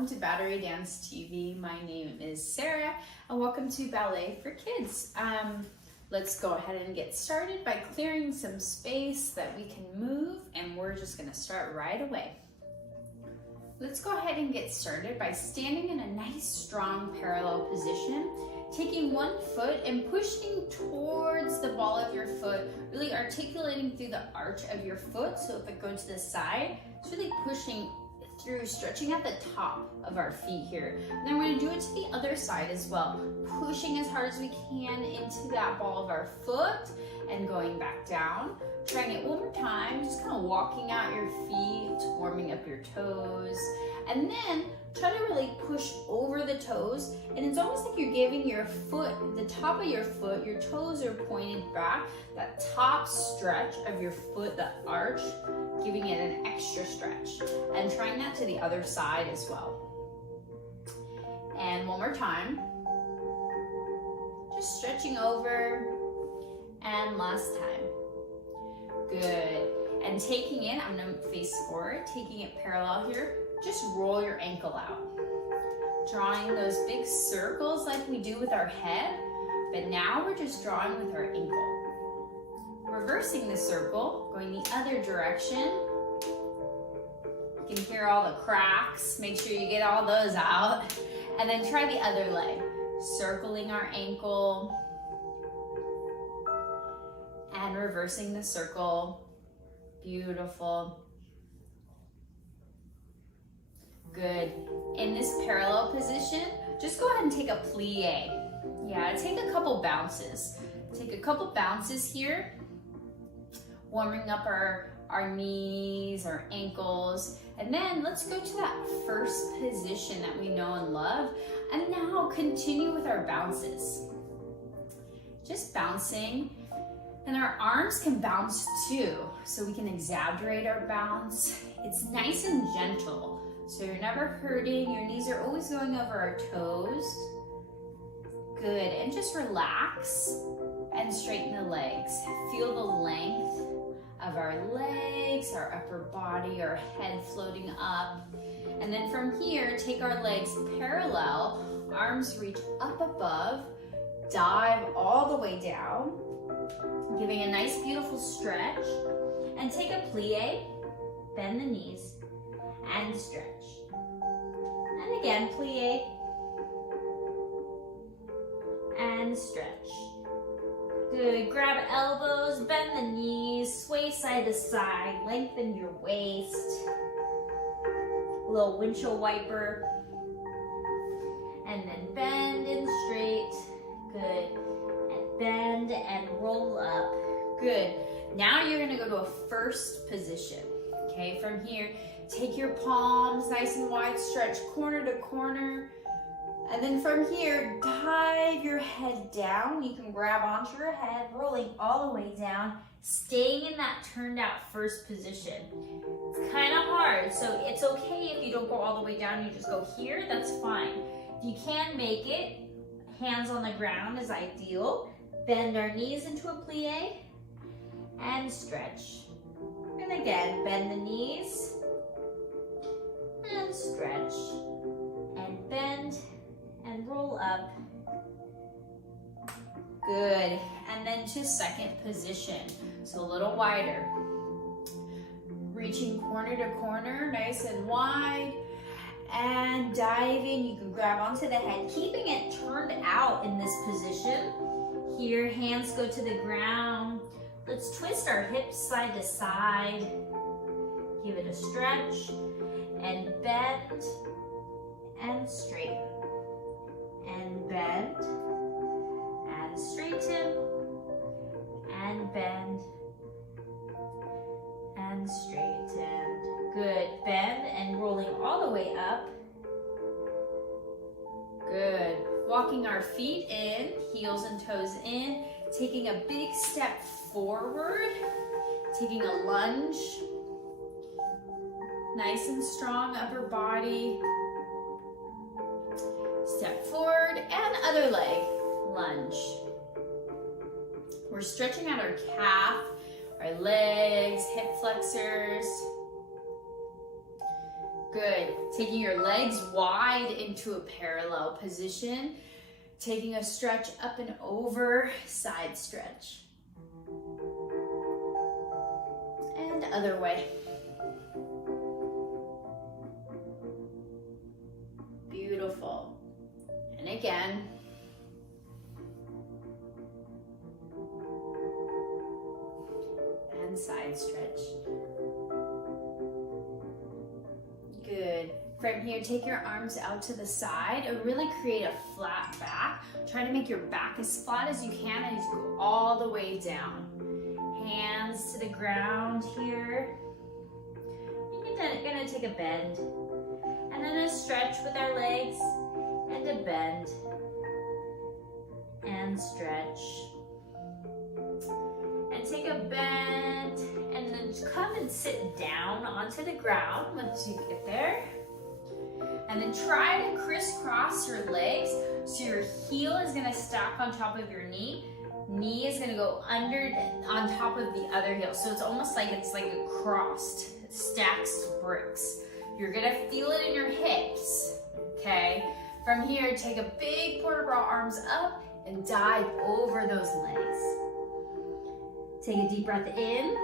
welcome to Battery Dance TV. My name is Sarah and welcome to Ballet for Kids. Let's go ahead and get started by clearing some space that we can move, and we're just going to start right away. Let's go ahead and get started by standing in a nice strong parallel position, taking one foot and pushing towards the ball of your foot, really articulating through the arch of your foot. So if it goes to the side, it's really pushing through, stretching at the top of our feet here. And then we're going to do it to the other side as well, pushing as hard as we can into that ball of our foot and going back down. Trying it one more time, just kind of walking out your feet, warming up your toes, and then try to really push over the toes. And it's almost like you're giving your foot, the top of your foot, your toes are pointed back, that top stretch of your foot, the arch, giving it an extra stretch. And trying that to the other side as well. And one more time. Just stretching over. And last time. Good. And taking it, I'm gonna face forward, taking it parallel here, just roll your ankle out. Drawing those big circles like we do with our head, but now we're just drawing with our ankle. Reversing the circle, going the other direction. You can hear all the cracks, make sure you get all those out. And then try the other leg, circling our ankle, and reversing the circle. Beautiful. Good. In this parallel position, just go ahead and take a plie. Yeah, take a couple bounces. Take a couple bounces here, warming up our knees, our ankles, and then let's go to that first position that we know and love. And now continue with our bounces. Just bouncing. And our arms can bounce too, so we can exaggerate our bounce. It's nice and gentle, so you're never hurting. Your knees are always going over our toes. Good, and just relax and straighten the legs. Feel the length of our legs, our upper body, our head floating up. And then from here, take our legs parallel, arms reach up above, dive all the way down, giving a nice beautiful stretch, and take a plie, bend the knees, and stretch. And again, plie, and stretch. Good, grab elbows, bend the knees, sway side to side, lengthen your waist. A little windshield wiper. And then bend and straight, good. Bend and roll up. Good. Now you're gonna go to a first position. Okay, from here, take your palms nice and wide, stretch corner to corner. And then from here, dive your head down. You can grab onto your head, rolling all the way down, staying in that turned out first position. It's kind of hard, so it's okay if you don't go all the way down, you just go here, that's fine. If you can make it, hands on the ground is ideal. Bend our knees into a plie and stretch. And again, bend the knees and stretch. And bend and roll up. Good. And then to second position. So a little wider. Reaching corner to corner, nice and wide. And diving, you can grab onto the head, keeping it turned out in this position. Here, hands go to the ground. Let's twist our hips side to side. Give it a stretch and bend and straighten. And bend and straighten and bend and straighten. Good, bend and rolling all the way up. Good. Walking our feet in, heels and toes in, taking a big step forward, taking a lunge. Nice and strong upper body. Step forward and other leg, lunge. We're stretching out our calf, our legs, hip flexors. Good. Taking your legs wide into a parallel position. Taking a stretch up and over, side stretch. And other way. Beautiful. And again. And side stretch. Good. From here, take your arms out to the side and really create a flat back. Try to make your back as flat as you can and you go all the way down. Hands to the ground here. You're gonna take a bend. And then a stretch with our legs and a bend. And stretch. And take a bend and then come and sit down onto the ground once you get there. And then try to crisscross your legs so your heel is gonna stack on top of your knee. Knee is gonna go under on top of the other heel. So it's almost like it's like a crossed, stacks bricks. You're gonna feel it in your hips, okay? From here, take a big port de bras, arms up and dive over those legs. Take a deep breath in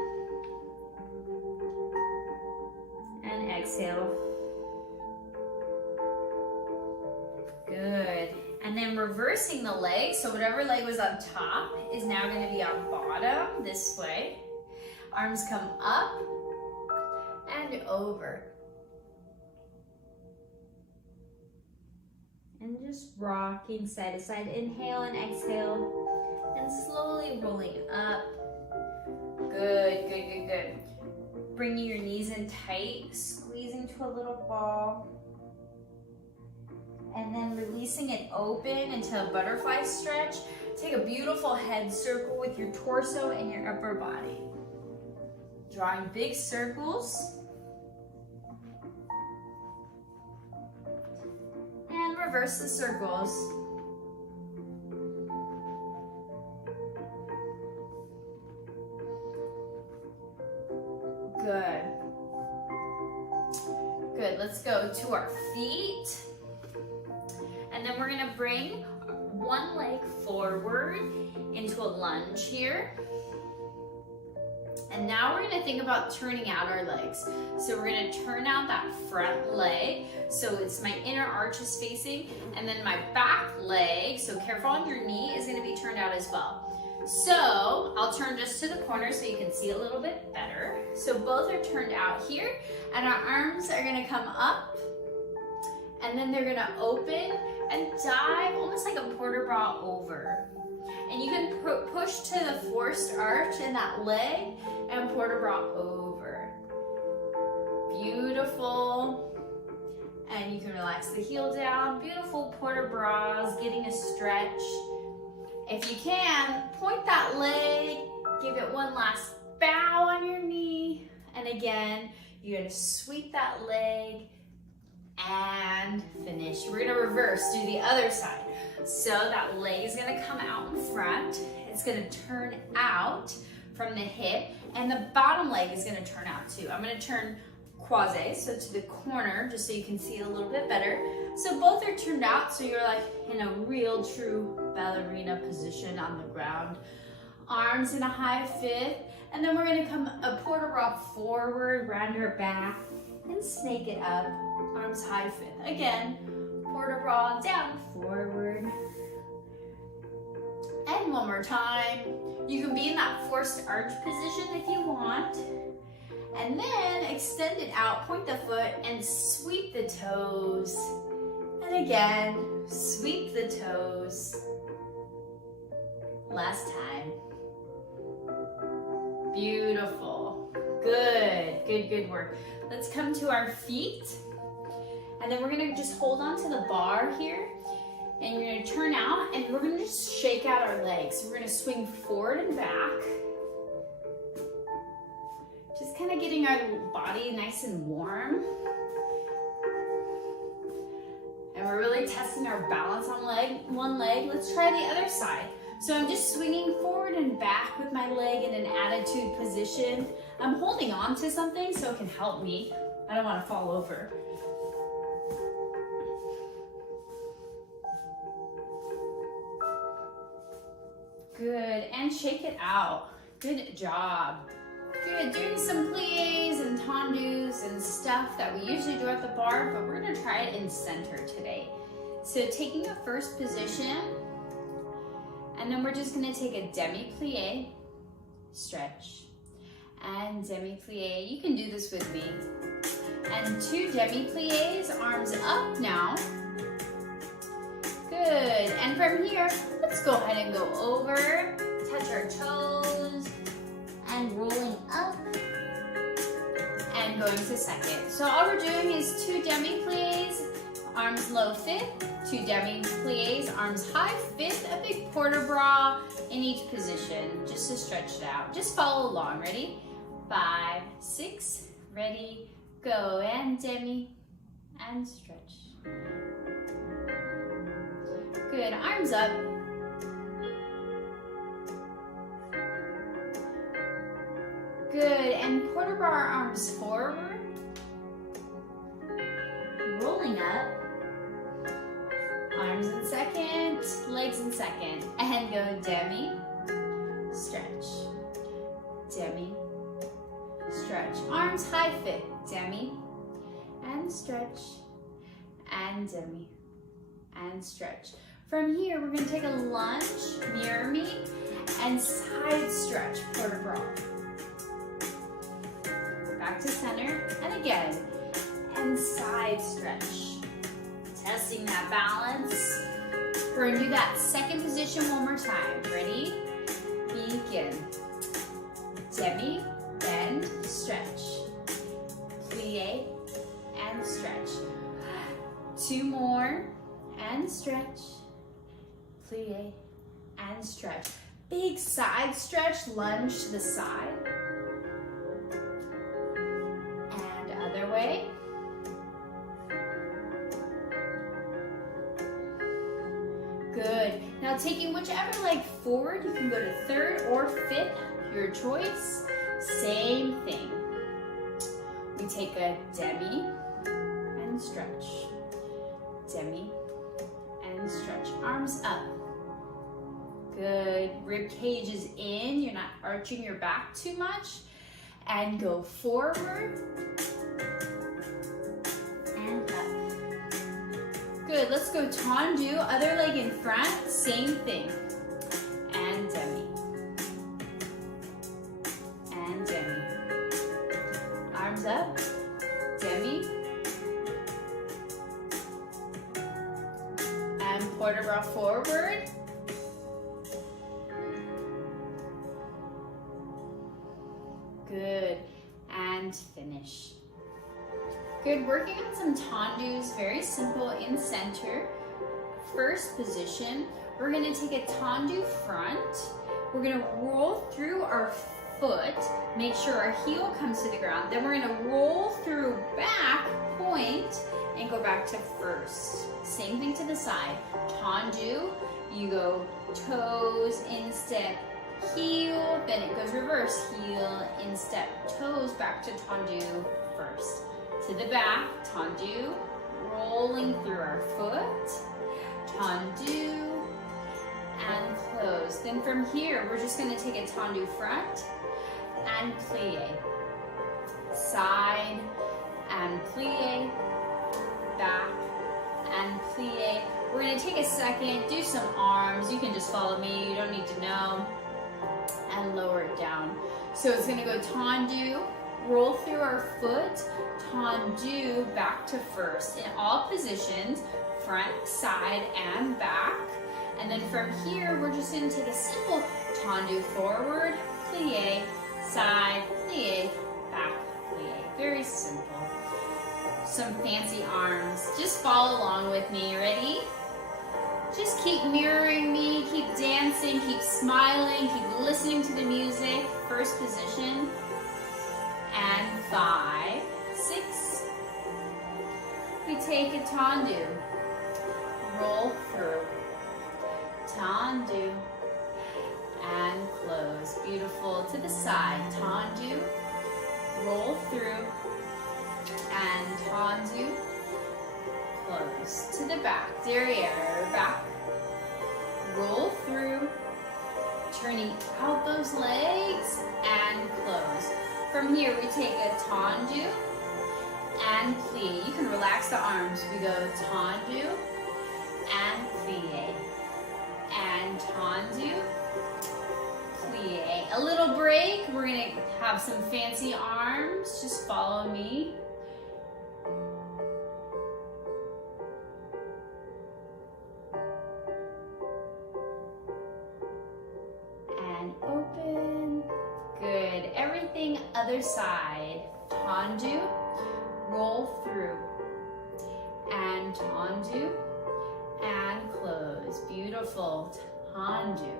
and exhale. Good. And then reversing the leg, so whatever leg was on top is now going to be on bottom this way. Arms come up and over. And just rocking side to side. Inhale and exhale. And slowly rolling up. Good, good, good, good. Bringing your knees in tight, squeezing to a little ball. And then releasing it open into a butterfly stretch. Take a beautiful head circle with your torso and your upper body. Drawing big circles. And reverse the circles. Good. Good, let's go to our feet. And then we're gonna bring one leg forward into a lunge here. And now we're gonna think about turning out our legs. So we're gonna turn out that front leg. So it's my inner arch is facing, and then my back leg, so careful on your knee, is gonna be turned out as well. So I'll turn just to the corner so you can see a little bit better. So both are turned out here, and our arms are gonna come up, and then they're gonna open and dive almost like a port de bras over. And you can push to the forced arch in that leg and port de bras over. Beautiful. And you can relax the heel down. Beautiful port de bras, getting a stretch. If you can, point that leg, give it one last bow on your knee. And again, you're gonna sweep that leg and finish. We're gonna reverse, do the other side. So that leg is gonna come out in front. It's gonna turn out from the hip, and the bottom leg is gonna turn out too. I'm gonna turn quasi, so to the corner, just so you can see it a little bit better. So both are turned out, so you're like in a real true ballerina position on the ground. Arms in a high fifth, and then we're gonna come a port de bras forward, round your back, and snake it up. Arms high fifth. Again, port de bras down, forward. And one more time. You can be in that forced arch position if you want. And then extend it out, point the foot, and sweep the toes. And again, sweep the toes. Last time. Beautiful. Good, good, good work. Let's come to our feet. And then we're gonna just hold on to the bar here. And you're gonna turn out, and we're gonna just shake out our legs. We're gonna swing forward and back. Just kind of getting our body nice and warm. And we're really testing our balance on one leg. Let's try the other side. So I'm just swinging forward and back with my leg in an attitude position. I'm holding on to something so it can help me. I don't want to fall over. Good, and shake it out. Good job. Good, doing some pliés and tendus and stuff that we usually do at the bar, but we're gonna try it in center today. So taking a first position, and then we're just gonna take a demi-plié, stretch, and demi-plié. You can do this with me. And 2 demi-pliés, arms up now. Good, and from here, let's go ahead and go over, touch our toes, and rolling up, and going to second. So all we're doing is 2 demi-pliés, arms low fifth, 2 demi-pliés, arms high fifth, a big port-de-bras in each position, just to stretch it out. Just follow along, ready? 5, 6, ready, go, and demi, and stretch. Good, arms up. Good, and port-de-bras arms forward. Rolling up. Arms in second, legs in second. And go demi, stretch. Demi, stretch. Arms high fifth, demi, and stretch. And demi, and stretch. From here, we're gonna take a lunge, mirror me, and side stretch, port-de-bras. Back to center, and again, and side stretch. Testing that balance. We're gonna do that second position one more time. Ready? Begin. Demi, bend, stretch. Plie, and stretch. 2 more, and stretch. Plie, and stretch. Big side stretch, lunge to the side. And other way. Good. Now taking whichever leg forward, you can go to third or fifth, your choice. Same thing. We take a demi and stretch. Demi and stretch. Arms up. Good. Rib cage is in. You're not arching your back too much. And go forward. And up. Good. Let's go tendu. Other leg in front. Same thing. And demi. And demi. Arms up. Demi. And port-de-bras forward. Good, and finish. Good, working on some tendus, very simple in center. First position, we're gonna take a tendu front. We're gonna roll through our foot, make sure our heel comes to the ground. Then we're gonna roll through back, point, and go back to first. Same thing to the side. Tendu, you go toes, instep, heel, then it goes reverse, heel, instep, toes, back to tendu first. To the back, tendu, rolling through our foot, tendu, and close. Then from here, we're just gonna take a tendu front and plie. Side and plie, back and plie. We're gonna take a second, do some arms. You can just follow me, you don't need to know. And lower it down. So it's gonna go tendu, roll through our foot, tendu, back to first. In all positions, front, side, and back. And then from here, we're just gonna take a simple tendu forward, plie, side, plie, back, plie. Very simple. Some fancy arms. Just follow along with me, ready? Just keep mirroring me, keep dancing, keep smiling, keep listening to the music. First position. And 5, 6. We take a tendu. Roll through. Tendu. And close. Beautiful. To the side. Tendu. Roll through. and tendu, close to the back, derriere, back, roll through, turning out those legs and close. From here we take a tendu and plie. You can relax the arms. We go tendu and plie, and tendu, plie. A little break. We're gonna have some fancy arms. Just follow me. And open. Good. Everything other side. Tendu, roll through, and tendu, and close. Beautiful. Tendu,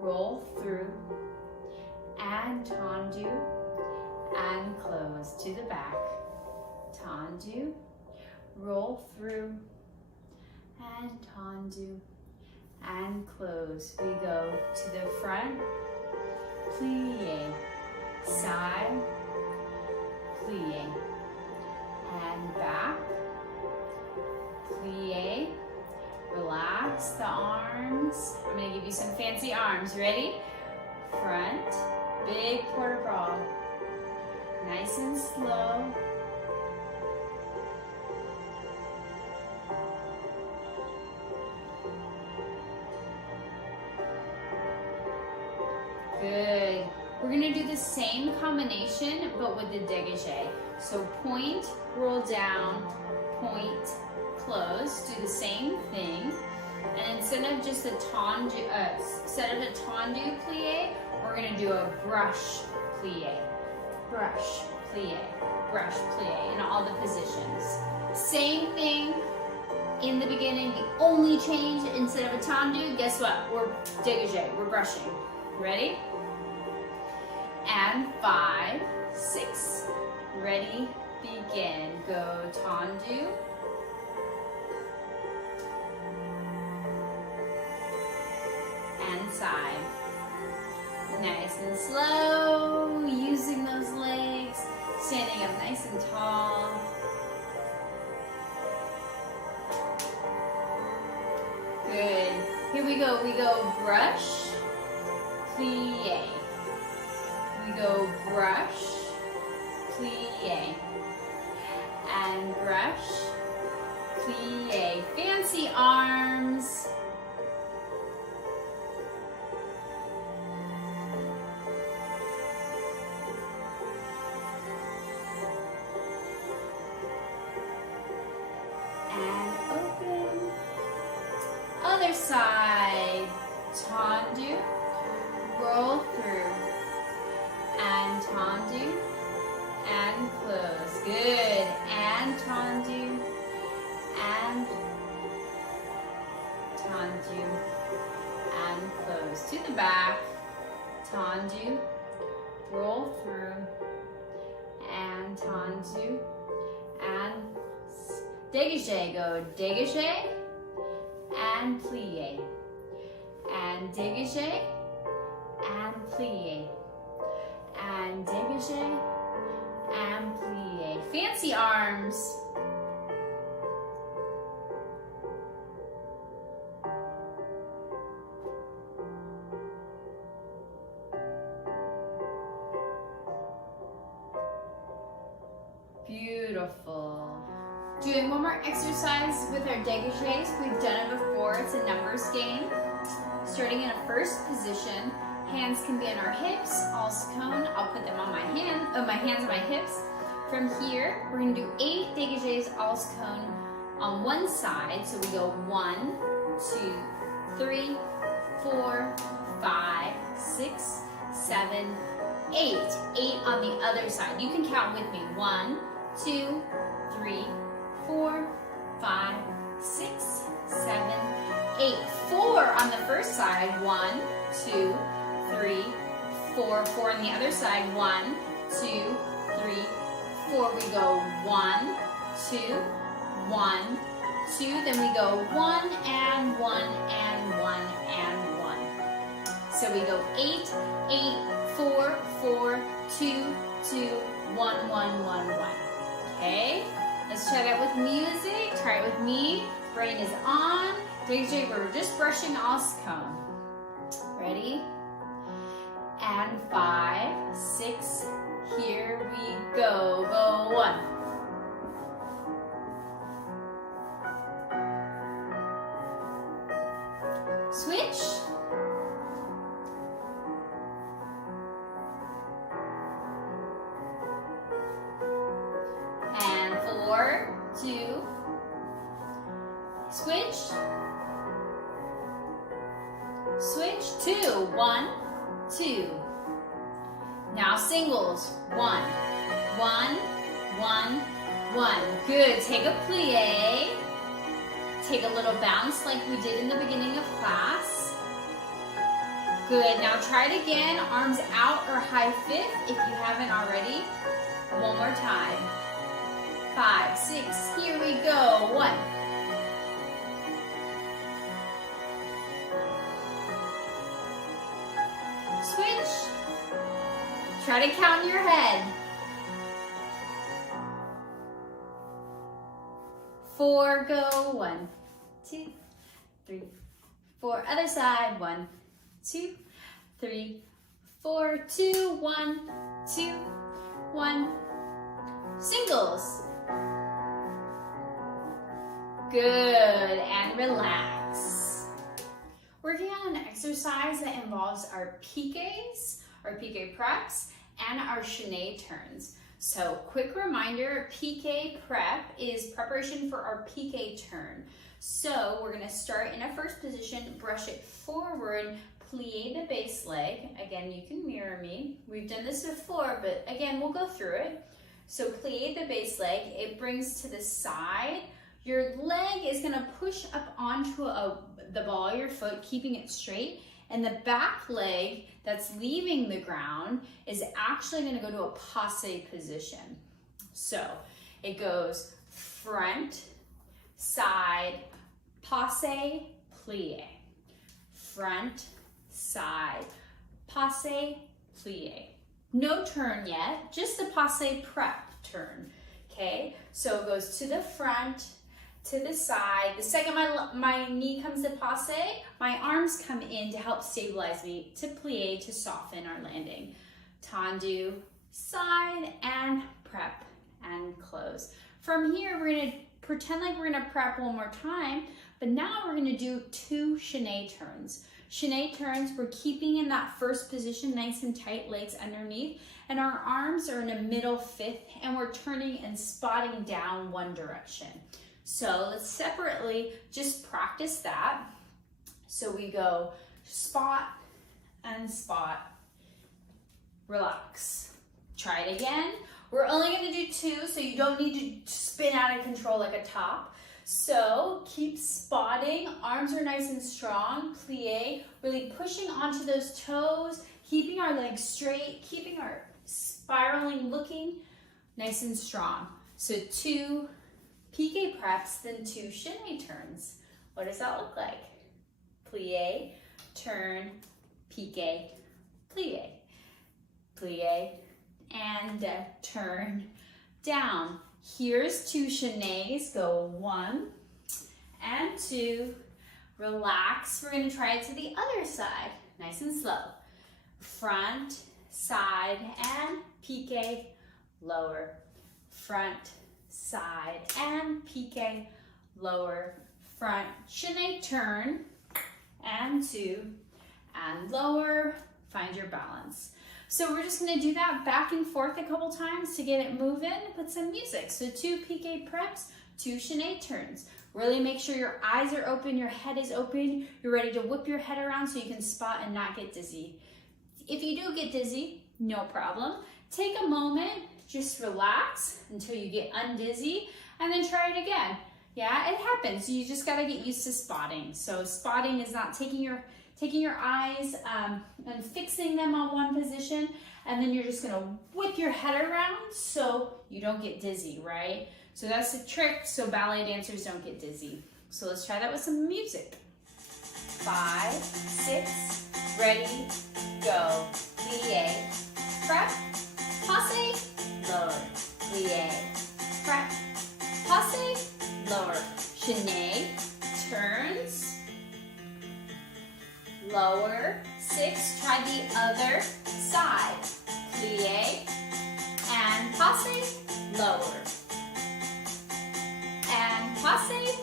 roll through, and tendu, and close to the back. Tendu, roll through, and tendu, and close. We go to the front, plie, side, plie, and back, plie. Relax the arms. I'm gonna give you some fancy arms. Ready? Front, big port de bras. Nice and slow. Good. We're gonna do the same combination, but with the dégagé. So point, roll down, point, close. Do the same thing. And instead of just a tendu plie, we're gonna do a brush plie. Brush plie, brush plie in all the positions. Same thing in the beginning. The only change, instead of a tendu, guess what? We're dégagé, we're brushing. Ready? And 5, 6. Ready, begin. Go tendu. And side. Nice and slow, using those legs, standing up nice and tall. Good. Here we go brush, plie. We go brush, plie, and brush, plie. Fancy arms. And open. Other side. Tendu, roll through, and tendu, and close. Good. And tendu, and tendu, and close. To the back. Tendu, roll through, and tendu, and dégagé. Go dégagé, and plie, and dégagé, and plie, and dégagé, and plie. Fancy arms. Beautiful. Doing one more exercise with our dégagés. We've done it before. It's a numbers game. Starting in a first position, hands can be on our hips, als cone. I'll put them on my hands on my hips. From here, we're gonna do 8 dégagés als cone on one side. So we go 1, 2, 3, 4, 5, 6, 7, 8. 8 on the other side. You can count with me. 1, 2, 3, 4, 5, 6, 7, 8. 4 on the first side. 1, 2, 3, 4. 4 on the other side. 1, 2, 3, 4. We go 1, 2, 1, 2. Then we go 1 and 1 and 1 and 1. So we go 8, 8, 4, 4, 2, 2, 1, 1, 1, 1. Okay, let's try that with music. Try it with me. Brain is on. We're just brushing os cone. Ready? And 5, 6, here we go. Go 1. Switch. And 4, 2. Switch. Switch. 2. 1, 2. Now singles. 1, 1, 1, 1. Good. Take a plie. Take a little bounce like we did in the beginning of class. Good. Now try it again. Arms out or high fifth if you haven't already. One more time. 5, 6. Here we go. 1. Switch. Try to count in your head. 4, go. 1, 2, 3, 4. Other side. 1, 2, 3, 4, 2, 1, 2, 1. Singles. Good, and relax. Working on an exercise that involves our piqués, our piqué preps, and our chaîné turns. So quick reminder, piqué prep is preparation for our piqué turn. So we're gonna start in a first position, brush it forward, plie the base leg. Again, you can mirror me. We've done this before, but again, we'll go through it. So plie the base leg, it brings to the side. Your leg is gonna push up onto the ball of your foot, keeping it straight. And the back leg that's leaving the ground is actually gonna go to a passe position. So it goes front, side, passe, plie. Front, side, passe, plie. No turn yet, just the passe prep turn, okay? So it goes to the front, to the side. The second my knee comes to passe, my arms come in to help stabilize me, to plie, to soften our landing. Tendu, side, and prep, and close. From here, we're gonna pretend like we're gonna prep one more time, but now we're gonna do 2 chaîné turns. Chaîné turns, we're keeping in that first position nice and tight, legs underneath, and our arms are in a middle fifth, and we're turning and spotting down one direction. So let's separately just practice that. So we go spot and spot, relax. Try it again. We're only gonna do 2, so you don't need to spin out of control like a top. So keep spotting, arms are nice and strong, plie, really pushing onto those toes, keeping our legs straight, keeping our spiraling looking nice and strong. So 2 piqué preps, then 2 chaîné turns. What does that look like? Plie, turn, piqué, plie, plie, and turn, down. Here's 2 chaînés, go 1 and 2, relax. We're gonna try it to the other side, nice and slow. Front, side, and piqué, lower. Front, side, and piqué, lower. Front, chaîné turn, and 2, and lower, find your balance. So we're just gonna do that back and forth a couple times to get it moving, put some music. So 2 piqué preps, 2 chaîné turns. Really make sure your eyes are open, your head is open, you're ready to whip your head around so you can spot and not get dizzy. If you do get dizzy, no problem. Take a moment, just relax until you get undizzy, and then try it again. Yeah, it happens. You just gotta get used to spotting. So spotting is not taking your eyes and fixing them on one position, and then you're just gonna whip your head around so you don't get dizzy, right? So that's the trick so ballet dancers don't get dizzy. So let's try that with some music. 5, 6, ready, go. Plie, prep, passe, lower, plie, prep, passe, lower. Chaîné, turns, lower, 6, try the other side. Plie, and passe, lower. And passe,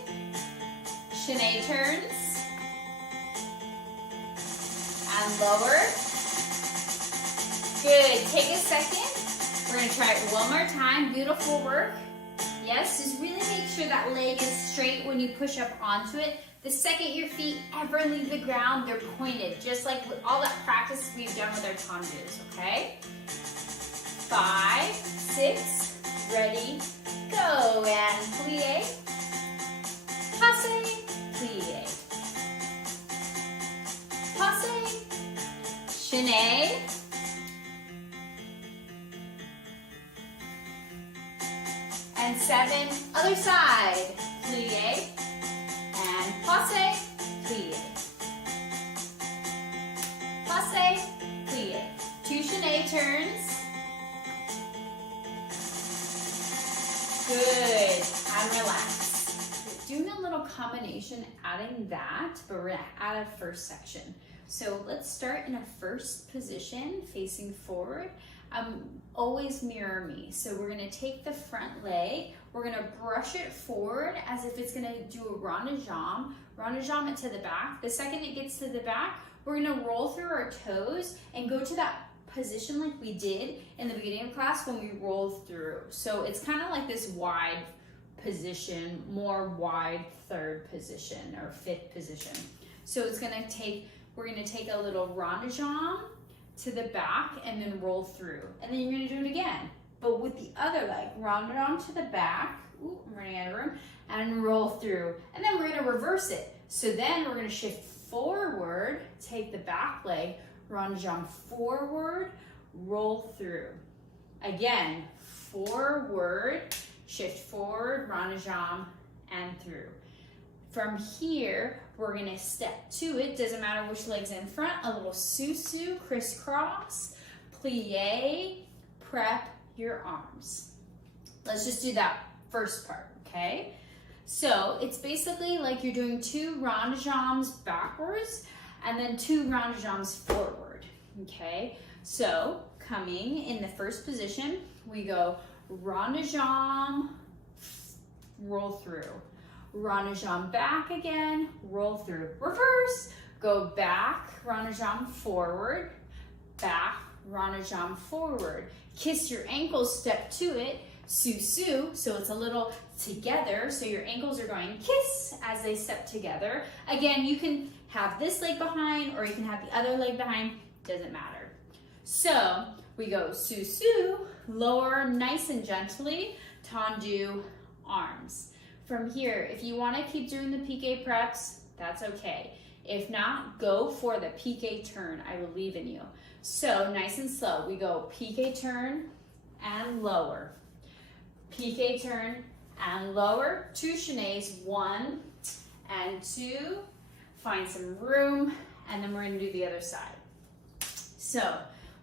chaîné turns, and lower. Good, take a second. We're gonna try it one more time, beautiful work. Yes, just really make sure that leg is straight when you push up onto it. The second your feet ever leave the ground, they're pointed, just like with all that practice we've done with our tendus, okay? 5, 6, ready, go, and plie, passe, plie, passe, chaîné, and 7, other side, plie, and passe, plie, passe, plie. 2 chaîné turns. Good, and relax. We're doing a little combination, adding that, but we're gonna add a first section. So let's start in a first position, facing forward. Always mirror me. So we're gonna take the front leg, we're gonna brush it forward as if it's gonna do a rond de jambe it to the back. The second it gets to the back, we're gonna roll through our toes and go to that position like we did in the beginning of class when we rolled through. So it's kind of like this wide position, more wide third position or fifth position. So it's gonna take, we're gonna take a little rond de jambe to the back and then roll through. And then you're gonna do it again, but with the other leg, rond de jambe to the back, ooh, I'm running out of room, and roll through. And then we're gonna reverse it. So then we're gonna shift forward, take the back leg, rond de jambe forward, roll through. Again, forward, shift forward, rond de jambe, and through. From here, we're gonna step to it, doesn't matter which leg's in front, a little sous-sus, crisscross, plie, prep your arms. Let's just do that first part, okay? So it's basically like you're doing 2 rond de jambes backwards and then 2 rond de jambes forward, okay? So coming in the first position, we go rond de jambe, roll through. Rond de jambe back again, roll through. Reverse, go back, rond de jambe forward, back, rond de jambe forward. Kiss your ankles, step to it, sous-sus, so it's a little together, so your ankles are going kiss as they step together. Again, you can have this leg behind or you can have the other leg behind, doesn't matter. So we go sous-sus, lower nice and gently, tendu, arms. From here, if you want to keep doing the piqué preps, that's okay. If not, go for the piqué turn. I believe in you. So nice and slow. We go piqué turn and lower. Piqué turn and lower. 2 chaînés, 1 and 2. Find some room, and then we're going to do the other side. So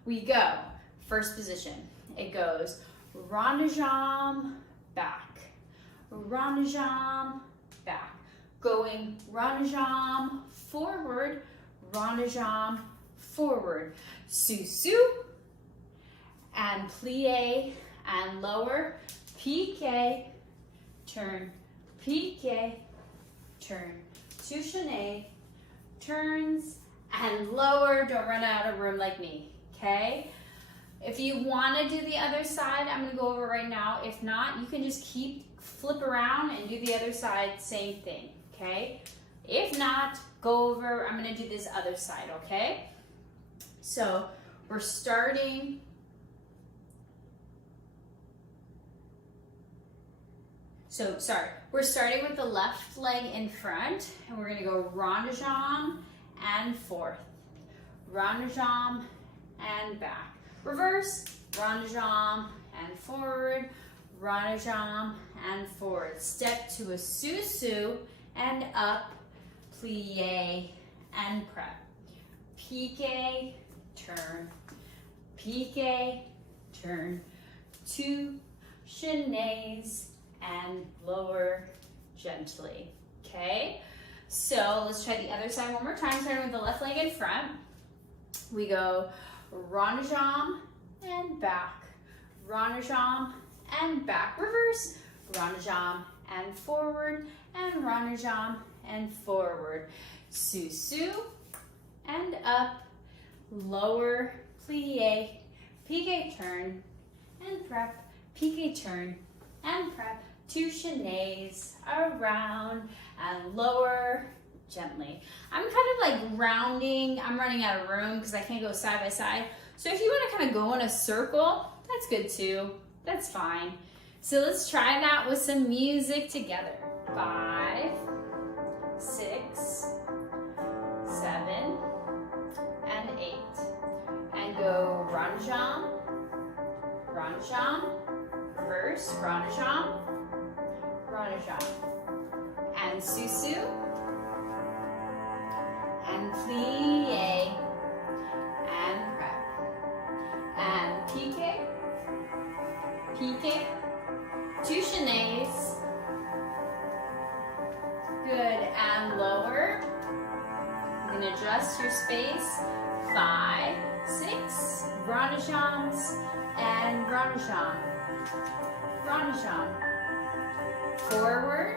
we go. First position. It goes rond de jambe, back. Rond de jambe, back. Going rond de jambe, forward, rond de jambe, forward. Sous-sus, and plie, and lower, piqué, turn, piqué, turn. 2 chaînés, turns, and lower. Don't run out of room like me, okay? If you want to do the other side, I'm going to go over right now. If not, you can just flip around and do the other side, same thing, okay? If not, go over, I'm gonna do this other side, okay? So we're starting, we're starting with the left leg in front, and we're gonna go rond de jambe and forth, rond de jambe and back. Reverse, rond de jambe and forward, rond de jambe and forward. Step to a sous-sus and up, plie and prep. Piqué, turn, 2, chaînés, and lower gently, okay? So let's try the other side one more time, starting with the left leg in front. We go rond de jambe and back, rond de jambe and back, reverse, rond de jambe and forward, and rond de jambe and forward. Sous-sus and up, lower, plie, piqué turn, and prep, piqué turn, and prep, 2 chaînés, around, and lower, gently. I'm kind of like rounding, I'm running out of room because I can't go side by side. So if you want to kind of go in a circle, that's good too, that's fine. So let's try that with some music together. 5, 6, 7, and 8. And go rond de jambe, reverse, rond de jambe, and sous-sus, and plie, and prep, and piqué, piqué, 2 chaînés, good, and lower. You can adjust your space. 5, 6, rond de jambes, and rond de jambe, rond de jambe. Forward,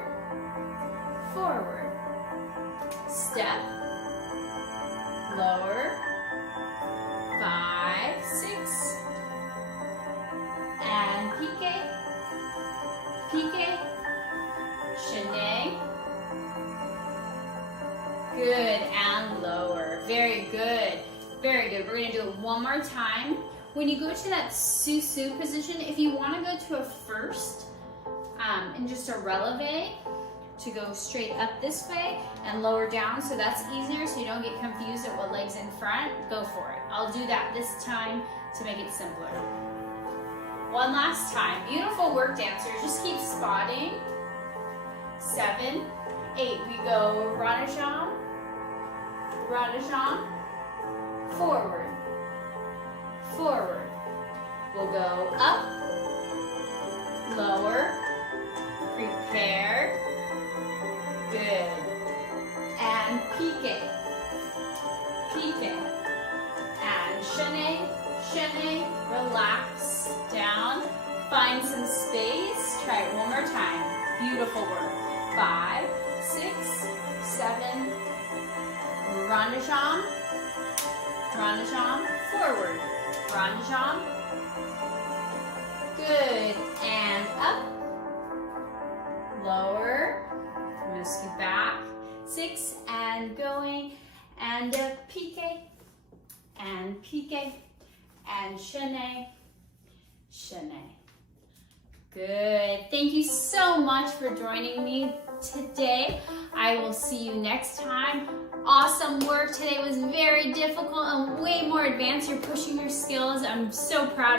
forward, step, lower, 5, 6, and piqué, piqué, chaîné, good, and lower, very good, very good. We're gonna do it one more time. When you go to that sous-sus position, if you wanna go to a first, and just a releve, to go straight up this way and lower down, so that's easier so you don't get confused at what leg's in front, go for it. I'll do that this time to make it simpler. One last time. Beautiful work, dancers. Just keep spotting. 7, 8. We go rond de jambe, forward, forward. We'll go up, lower, prepare, good, and piqué, piqué, and chaîné, chaîné, relax, down, find some space, try it one more time, beautiful work, 5, 6, 7, rond de jambe, forward, rond de jambe, good, and up, lower, I'm going to scoot back, 6, and going, and piqué, and chaîné, chaîné. Good. Thank you so much for joining me today. I will see you next time. Awesome work. Today was very difficult and way more advanced. You're pushing your skills. I'm so proud